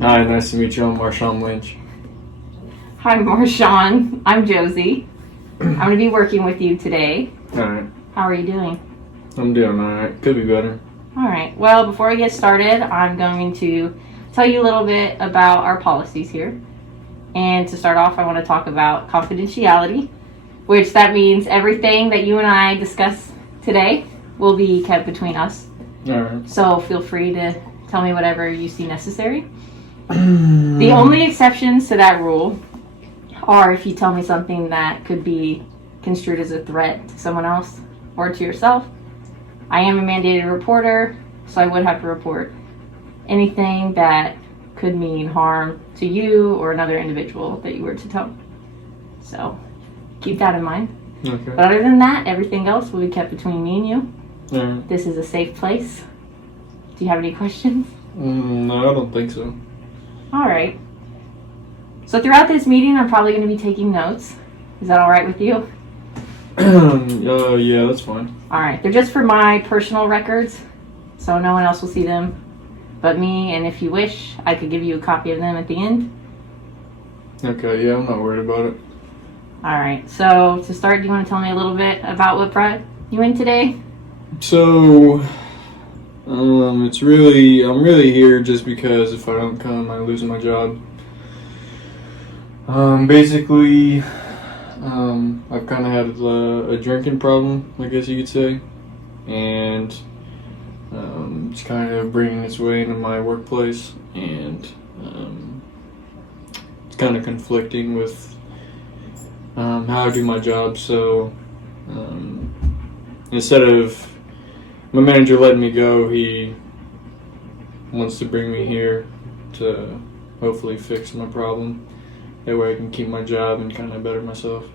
Hi, nice to meet you. I'm Marshawn Lynch. Hi, Marshawn. I'm Josie. I'm going to be working with you today. Alright. How are you doing? I'm doing alright. Could be better. Alright. Well, before we get started, I'm going to tell you a little bit about our policies here. And to start off, I want to talk about confidentiality, which that means everything that you and I discuss today will be kept between us. Alright. So feel free to tell me whatever you see necessary. The only exceptions to that rule are if you tell me something that could be construed as a threat to someone else or to yourself. I am a mandated reporter, so I would have to report anything that could mean harm to you or another individual that you were to tell. So keep that in mind. Okay. But other than that, everything else will be kept between me and you. Alright. This is a safe place. Do you have any questions? No, I don't think so. All right. So throughout this meeting, I'm probably going to be taking notes. Is that all right with you? Yeah, that's fine. All right. They're just for my personal records, so no one else will see them but me. And if you wish, I could give you a copy of them at the end. Okay, yeah, I'm not worried about it. All right. So to start, do you want to tell me a little bit about what brought you in today? So, I'm really here just because if I don't come, I lose my job. Basically, I've kind of had a drinking problem, I guess you could say, and it's kind of bringing its way into my workplace, and it's kind of conflicting with how I do my job. So, instead of my manager letting me go, he wants to bring me here to hopefully fix my problem. That way I can keep my job and kind of better myself.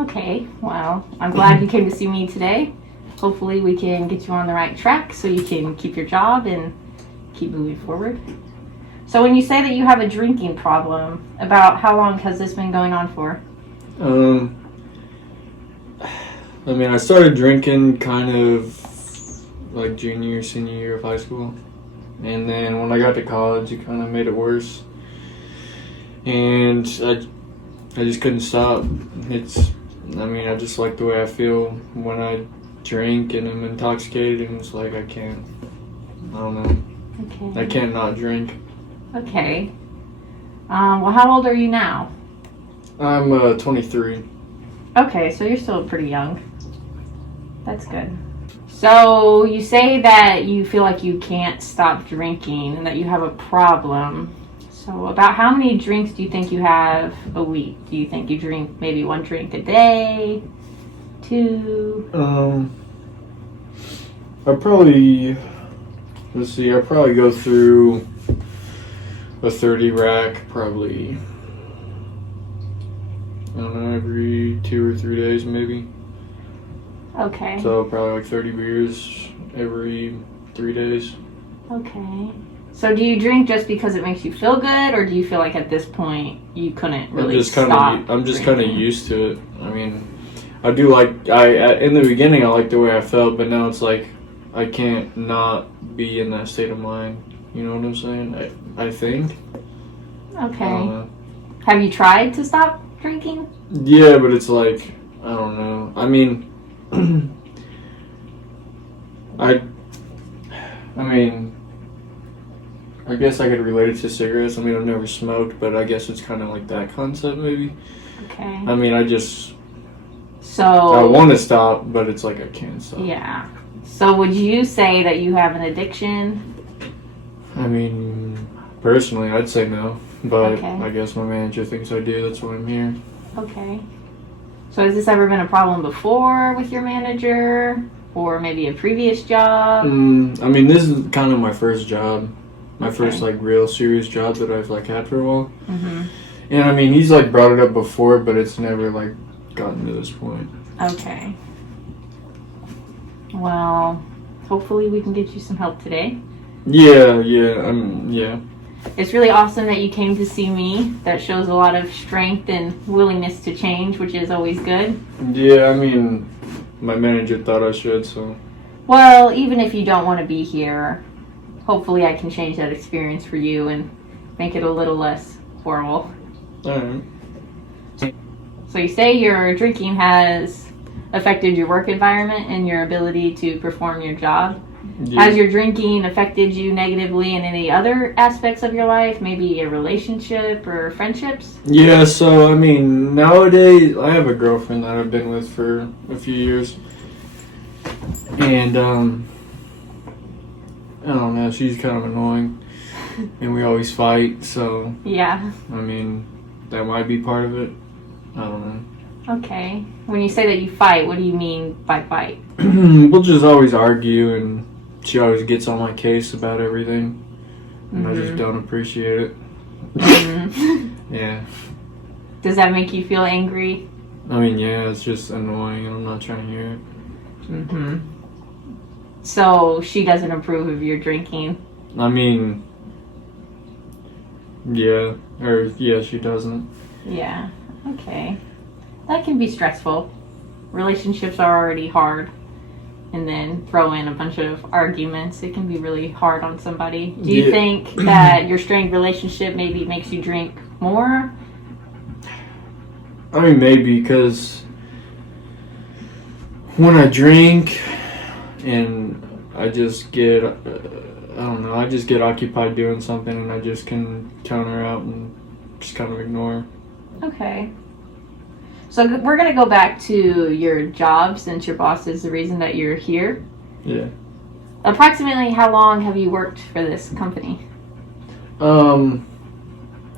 Okay. Well, I'm glad you came to see me today. Hopefully we can get you on the right track so you can keep your job and keep moving forward. So when you say that you have a drinking problem, about how long has this been going on for? I started drinking kind of like junior, senior year of high school. And then when I got to college, it kind of made it worse. And I just couldn't stop. I just like the way I feel when I drink and I'm intoxicated, and it's like I don't know. Okay. I can't not drink. Okay. Well, how old are you now? I'm 23. Okay, so you're still pretty young. That's good. So you say that you feel like you can't stop drinking and that you have a problem. So about how many drinks do you think you have a week? Do you think you drink maybe one drink a day? Two? I probably go through a 30 rack probably, I don't know, every 2 or 3 days maybe. Okay. So probably like 30 beers every 3 days. Okay. So do you drink just because it makes you feel good, or do you feel like at this point you couldn't really stop? I'm just kind of used to it. I do in the beginning I liked the way I felt, but now it's like I can't not be in that state of mind. You know what I'm saying? I think. Okay. I don't know. Have you tried to stop drinking? Yeah, but it's like, I don't know. I guess I could relate it to cigarettes. I've never smoked, but I guess it's kind of like that concept maybe. Okay. I want to stop, but it's like I can't stop. Yeah. So would you say that you have an addiction? Personally, I'd say no, but Okay. I guess my manager thinks I do. That's why I'm here. Okay. So has this ever been a problem before with your manager, or maybe a previous job? This is kind of my first job. My first Okay. real serious job that I've had for a while. Mm-hmm. And he's brought it up before, but it's never gotten to this point. Okay. Well, hopefully we can get you some help today. Yeah. It's really awesome that you came to see me. That shows a lot of strength and willingness to change, which is always good. Yeah, my manager thought I should, so. Well, even if you don't want to be here, hopefully I can change that experience for you and make it a little less horrible. Alright. So you say your drinking has affected your work environment and your ability to perform your job. Yeah. Has your drinking affected you negatively in any other aspects of your life? Maybe a relationship or friendships? Yeah, so I mean, nowadays I have a girlfriend that I've been with for a few years, and I don't know, she's kind of annoying, and we always fight. So Yeah. I mean, that might be part of it. I don't know. Okay. When you say that you fight, what do you mean by fight? We'll just always argue, and she always gets on my case about everything, and I just don't appreciate it. Mhm. Yeah. Does that make you feel angry? I mean, yeah, it's just annoying, and I'm not trying to hear it. Mm-hmm. So she doesn't approve of your drinking. I mean, yeah, she doesn't. Yeah. Okay. That can be stressful. Relationships are already hard. And then throw in a bunch of arguments. It can be really hard on somebody. Do you Yeah. think that your strained relationship maybe makes you drink more? I mean, maybe, because when I drink and I just get, I don't know, I just get occupied doing something, and I just can tone her out and just kind of ignore. Okay. So we're going to go back to your job, since your boss is the reason that you're here. Yeah. Approximately how long have you worked for this company? I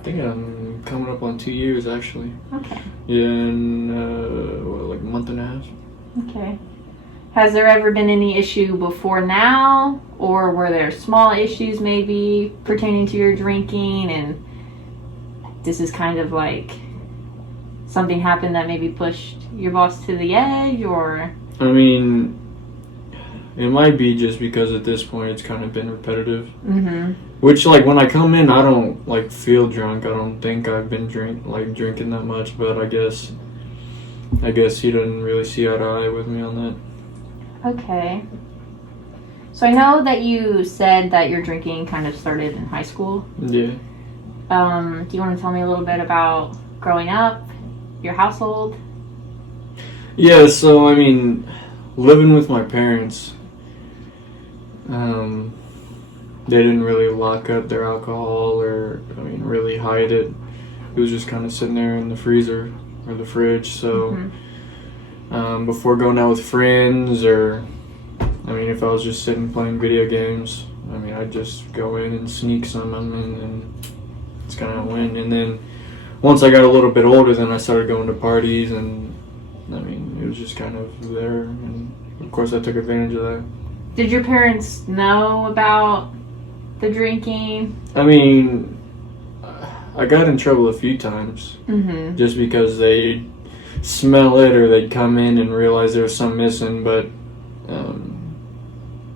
think I'm coming up on 2 years, actually. Okay. Yeah, in, like a month and a half. Okay. Has there ever been any issue before now? Or were there small issues maybe pertaining to your drinking, and this is kind of like something happened that maybe pushed your boss to the edge, or? I mean, it might be just because at this point it's kind of been repetitive. Mm-hmm. Which, like, when I come in, I don't, like, feel drunk. I don't think I've been drinking that much, but I guess he doesn't really see eye to eye with me on that. Okay. So I know that you said that your drinking kind of started in high school. Yeah. Do you want to tell me a little bit about growing up, your household? Yeah, so, I mean, living with my parents, they didn't really lock up their alcohol or, I mean, really hide it. It was just kind of sitting there in the freezer or the fridge. So, before going out with friends, or, I mean, if I was just sitting playing video games, I mean, I'd just go in and sneak some, and it's kind of win. And then once I got a little bit older, then I started going to parties, and, I mean, it was just kind of there. And, of course, I took advantage of that. Did your parents know about the drinking? I mean, I got in trouble a few times Mm-hmm. just because they'd smell it, or they'd come in and realize there was something missing, but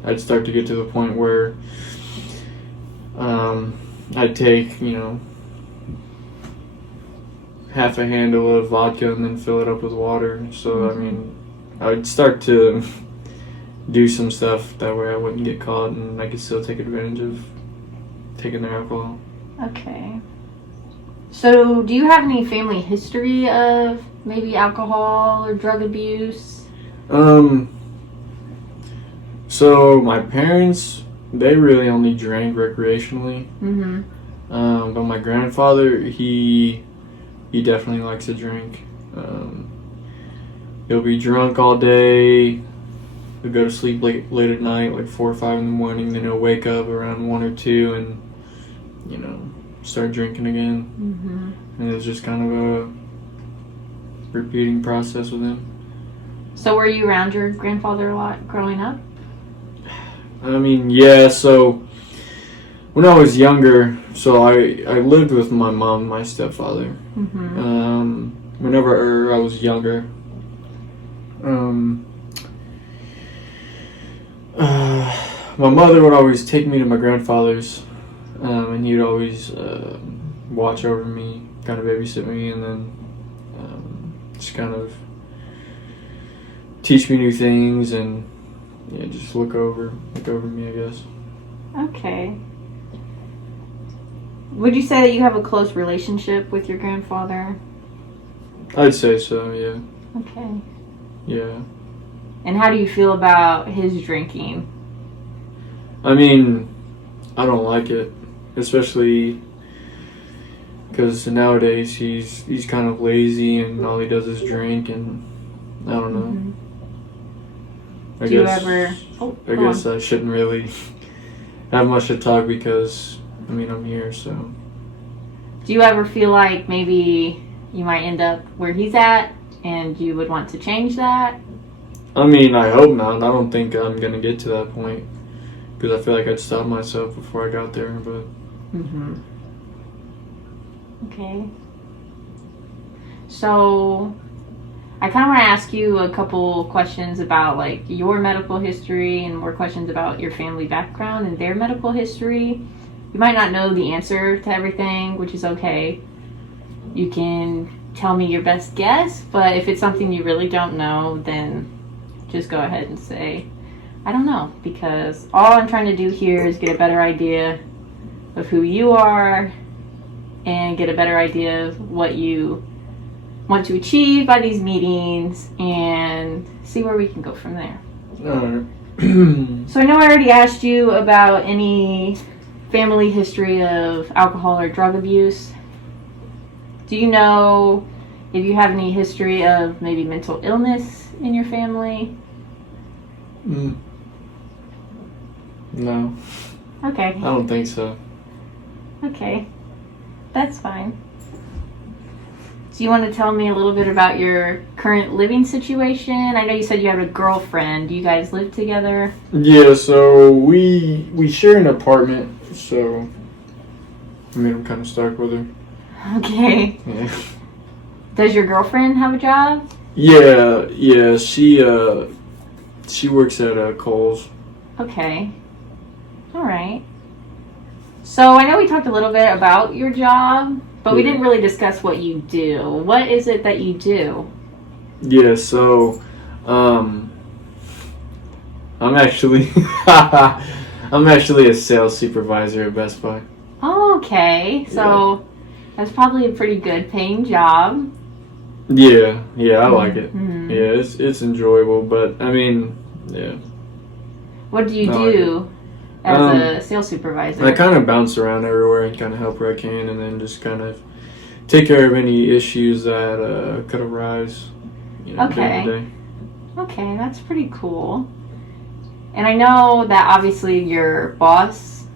I'd start to get to the point where I'd take, half a handle of vodka and then fill it up with water. So, I mean, I would start to do some stuff that way I wouldn't get caught, and I could still take advantage of taking their alcohol. Okay. So do you have any family history of maybe alcohol or drug abuse? So my parents, they really only drank recreationally. Mm-hmm. But my grandfather, he definitely likes to drink. He'll be drunk all day. He'll go to sleep late at night, like 4 or 5 in the morning. Then he'll wake up around 1 or 2 and, start drinking again. Mm-hmm. And it's just kind of a repeating process with him. So were you around your grandfather a lot growing up? I mean, yeah, so when I was younger, so I lived with my mom and my stepfather. Mm-hmm. Whenever I was younger, my mother would always take me to my grandfather's, and he'd always watch over me, kind of babysit me, and then just kind of teach me new things, and just look over me, I guess. Okay. Would you say that you have a close relationship with your grandfather? I'd say so, yeah. Okay. Yeah. And how do you feel about his drinking? I mean, I don't like it, especially because nowadays he's kind of lazy and all he does is drink, and I don't know. Mhm. I Do you guess ever? Oh, I go guess I shouldn't really have much to talk because I mean I'm here, so. Do you ever feel like maybe you might end up where he's at and you would want to change that? I mean, I hope not. I don't think I'm gonna get to that point because I feel like I'd stop myself before I got there. But Mm-hmm. Okay. So, I kind of want to ask you a couple questions about like your medical history and more questions about your family background and their medical history. You might not know the answer to everything, which is okay. You can tell me your best guess, but if it's something you really don't know, then just go ahead and say, I don't know, because all I'm trying to do here is get a better idea of who you are and get a better idea of what you want to achieve by these meetings and see where we can go from there. alright. So I know I already asked you about any family history of alcohol or drug abuse. Do you know if you have any history of maybe mental illness in your family? No, Okay. I don't think so. Okay. That's fine. Do you want to tell me a little bit about your current living situation? I know you said you have a girlfriend. Do you guys live together? Yeah, so we share an apartment, so I mean I'm kind of stuck with her. Okay. Yeah. Does your girlfriend have a job? Yeah. She works at Kohl's. Okay. All right. So I know we talked a little bit about your job, but we Yeah. didn't really discuss what you do. What is it that you do? Yeah, so I'm actually I'm actually a sales supervisor at Best Buy. Oh, okay. So that's probably a pretty good paying job. Yeah, I like it. Mhm. Yeah, it's enjoyable, but I mean, yeah. What do you No, do as a sales supervisor? I kind of bounce around everywhere and kind of help where I can, and then just kind of take care of any issues that could arise. You know, Okay. day to day. Okay, that's pretty cool. And I know that obviously your boss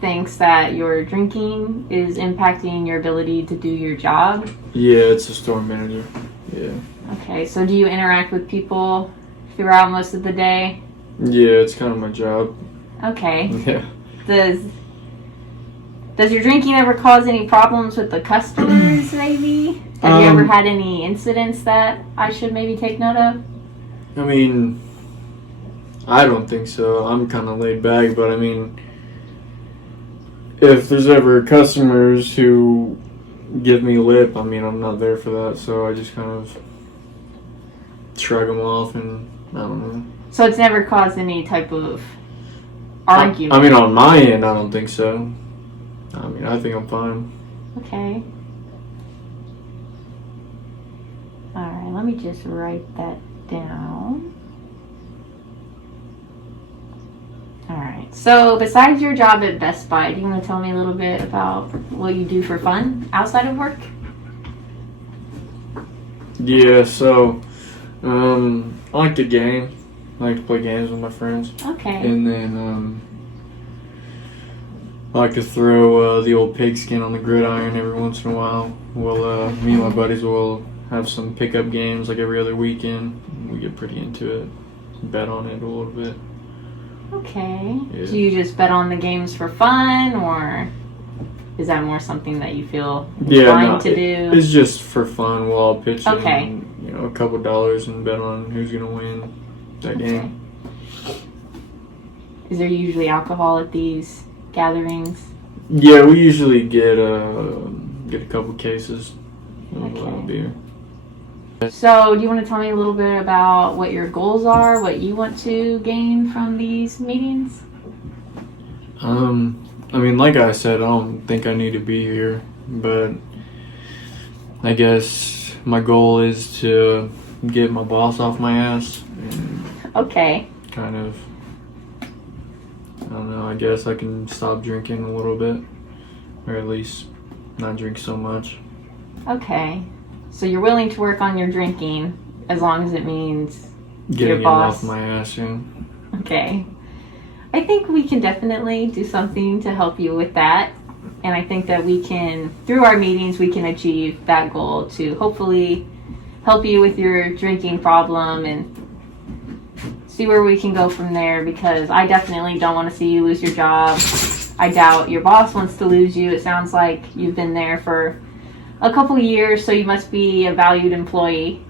thinks that your drinking is impacting your ability to do your job. Yeah, it's a store manager. Yeah. Okay, so do you interact with people throughout most of the day? Yeah, it's kind of my job. Okay. Yeah. Does your drinking ever cause any problems with the customers, maybe? Have you ever had any incidents that I should maybe take note of? I mean, I don't think so. I'm kind of laid back, but I mean, if there's ever customers who give me lip, I mean, I'm not there for that, so I just kind of shrug them off, and I don't know. So it's never caused any type of argument? I mean, on my end, I don't think so. I mean, I think I'm fine. Okay. Alright, let me just write that down. Alright, so besides your job at Best Buy, do you want to tell me a little bit about what you do for fun outside of work? Yeah, so, I like to game. I like to play games with my friends. Okay. And then, I like to throw the old pigskin on the gridiron every once in a while. We'll, me and my buddies will have some pickup games like every other weekend. We get pretty into it, bet on it a little bit. Okay. Yeah. Do you just bet on the games for fun, or is that more something that you feel inclined to do? It's just for fun. We'll all pitch Okay. in, a couple dollars and bet on who's gonna win that game. Is there usually alcohol at these gatherings? Yeah, we usually get a couple cases of Okay. beer. So, do you want to tell me a little bit about what your goals are, what you want to gain from these meetings? I mean, like I said, I don't think I need to be here, but I guess my goal is to get my boss off my ass and Okay. kind of, I don't know, I guess I can stop drinking a little bit, or at least not drink so much. Okay. So you're willing to work on your drinking as long as it means Getting your him boss. off my ass, yeah. Okay. I think we can definitely do something to help you with that. And I think that we can, through our meetings, we can achieve that goal to hopefully help you with your drinking problem and see where we can go from there, because I definitely don't want to see you lose your job. I doubt your boss wants to lose you. It sounds like you've been there for a couple years, so you must be a valued employee.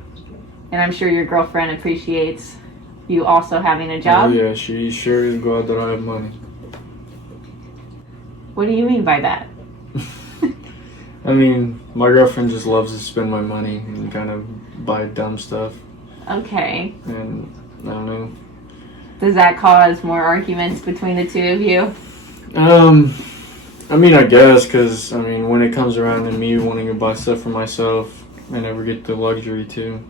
And I'm sure your girlfriend appreciates you also having a job. Oh, yeah, she sure is glad that I have money. What do you mean by that? I mean, my girlfriend just loves to spend my money and kind of buy dumb stuff, Okay. and I don't know. Does that cause more arguments between the two of you? I mean, I guess, because, I mean, when it comes around to me wanting to buy stuff for myself, I never get the luxury to.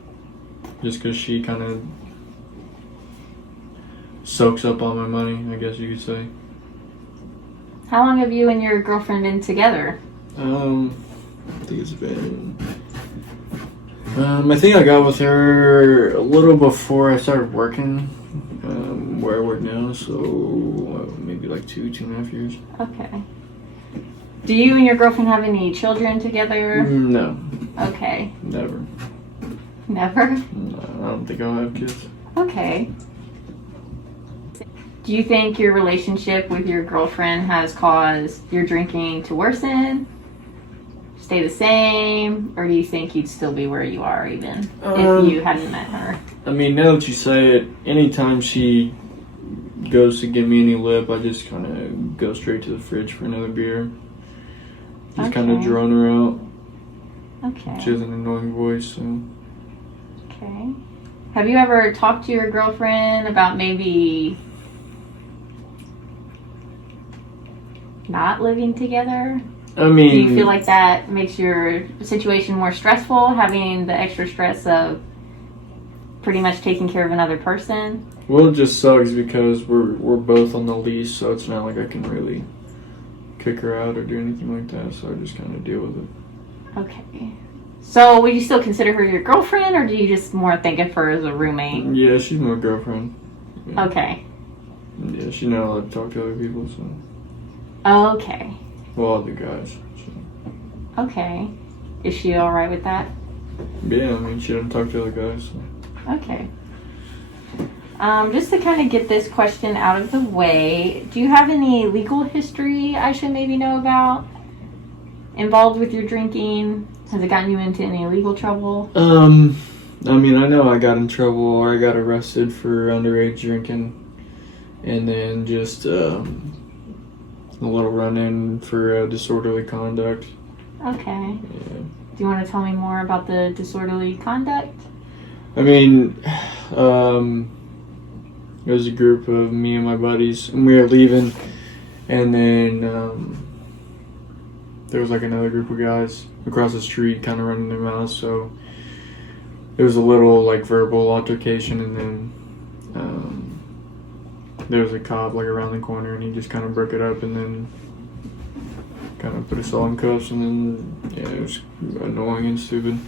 Just because she kind of soaks up all my money, I guess you could say. How long have you and your girlfriend been together? I think it's been... I think I got with her a little before I started working, where I work now, so maybe like 2.5 years. Okay. Do you and your girlfriend have any children together? No, Okay. never. Never? No, I don't think I'll have kids. Okay. Do you think your relationship with your girlfriend has caused your drinking to worsen? Stay the same? Or do you think you'd still be where you are even if you hadn't met her? I mean, now that you say it, anytime she goes to give me any lip, I just kind of go straight to the fridge for another beer. Just kind of Okay. drone her out. Okay. She has an annoying voice, so... Okay. Have you ever talked to your girlfriend about maybe not living together? I mean... Do you feel like that makes your situation more stressful, having the extra stress of pretty much taking care of another person? Well, it just sucks because we're both on the lease, so it's not like I can really kick her out or do anything like that, so I just kind of deal with it. Okay. So would you still consider her your girlfriend, or do you just more think of her as a roommate? Yeah, she's my girlfriend. Yeah. Okay. Yeah, she's not allowed to talk to other people, so... Okay. Well, other guys. So. Okay. Is she alright with that? Yeah, I mean, she doesn't talk to other guys, so... Okay. Just to kind of get this question out of the way, do you have any legal history I should maybe know about involved with your drinking? Has it gotten you into any legal trouble? I mean, I know I got in trouble or I got arrested for underage drinking, and then just a little run-in for disorderly conduct. Okay. Yeah. Do you want to tell me more about the disorderly conduct? I mean, it was a group of me and my buddies, and we were leaving, and then there was like another group of guys across the street kind of running their mouths, so it was a little like verbal altercation, and then there was a cop like around the corner, and he just kind of broke it up and then kind of put us all in cuffs, and then yeah, it was annoying and stupid.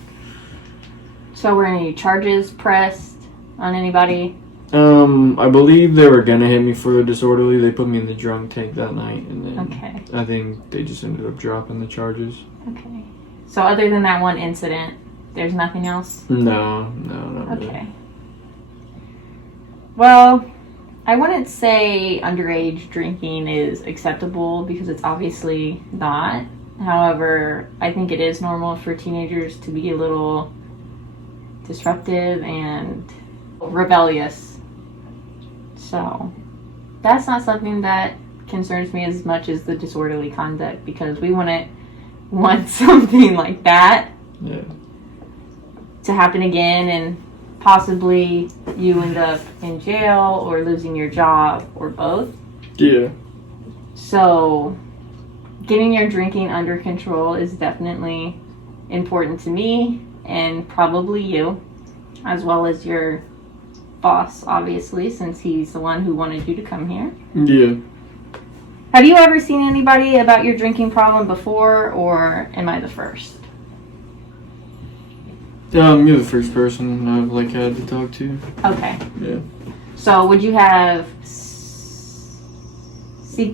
So were any charges pressed on anybody? I believe they were gonna hit me for the disorderly. They put me in the drunk tank that night, and then Okay. I think they just ended up dropping the charges. Okay. So other than that one incident, there's nothing else? No, not really. Okay. Well, I wouldn't say underage drinking is acceptable because it's obviously not. However, I think it is normal for teenagers to be a little disruptive and rebellious. So, that's not something that concerns me as much as the disorderly conduct, because we wouldn't want something like that Yeah. to happen again and possibly you end up in jail or losing your job or both. Yeah. So getting your drinking under control is definitely important to me and probably you, as well as your boss, obviously, since he's the one who wanted you to come here. Yeah. Have you ever seen anybody about your drinking problem before, or am I the first? You're the first person I've like had to talk to. Okay. Yeah. So would you have seeked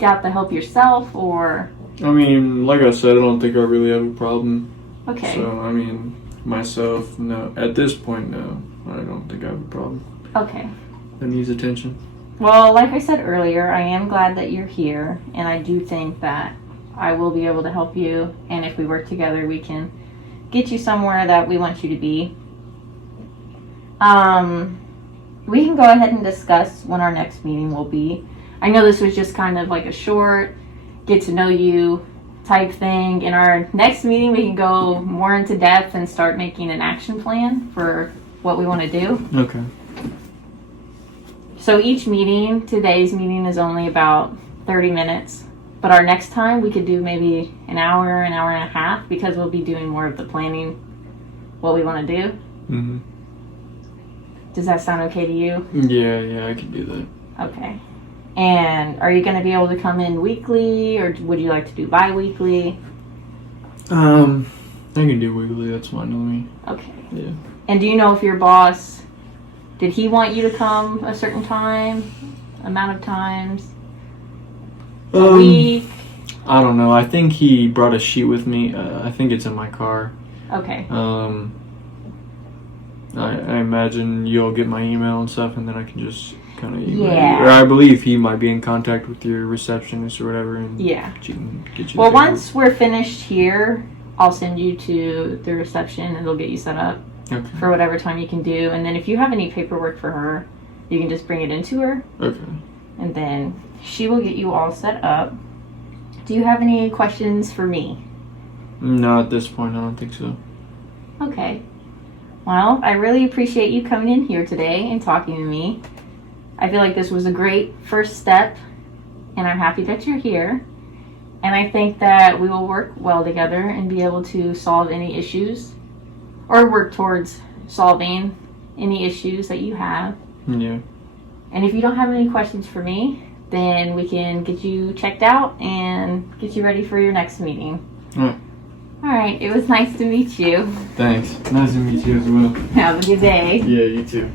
out the help yourself, or? I mean, like I said, I don't think I really have a problem. Okay. So, I mean, myself, no. At this point, no. I don't think I have a problem. Okay. That needs attention. Well, like I said earlier, I am glad that you're here, and I do think that I will be able to help you, and if we work together, we can get you somewhere that we want you to be. We can go ahead and discuss when our next meeting will be. I know this was just kind of like a short, get to know you type thing. In our next meeting, we can go more into depth and start making an action plan for what we want to do. Okay. So each meeting, today's meeting is only about 30 minutes. But our next time we could do maybe an hour and a half, because we'll be doing more of the planning, what we want to do. Mm-hmm. Does that sound okay to you? Yeah, I can do that. Okay. And are you going to be able to come in weekly, or would you like to do bi-weekly? I can do weekly, that's fine with me. Okay. Yeah. And do you know if your boss, did he want you to come a certain time, amount of times? A week? I don't know. I think he brought a sheet with me. I think it's in my car. Okay. I imagine you'll get my email and stuff, and then I can just kind of email Yeah. you. Or I believe he might be in contact with your receptionist or whatever, and Yeah. she can get you. Well, the once we're finished here, I'll send you to the reception, and they'll get you set up paperwork. for whatever time you can do. And then if you have any paperwork for her, you can just bring it into her, Okay. and then she will get you all set up. Do you have any questions for me? No, at this point, I don't think so. Okay. Well, I really appreciate you coming in here today and talking to me. I feel like this was a great first step, and I'm happy that you're here. And I think that we will work well together and be able to solve any issues, or work towards solving any issues that you have. Yeah. And if you don't have any questions for me, then we can get you checked out and get you ready for your next meeting. Alright. All right. It was nice to meet you. Thanks. Nice to meet you as well. Have a good day. Yeah, you too.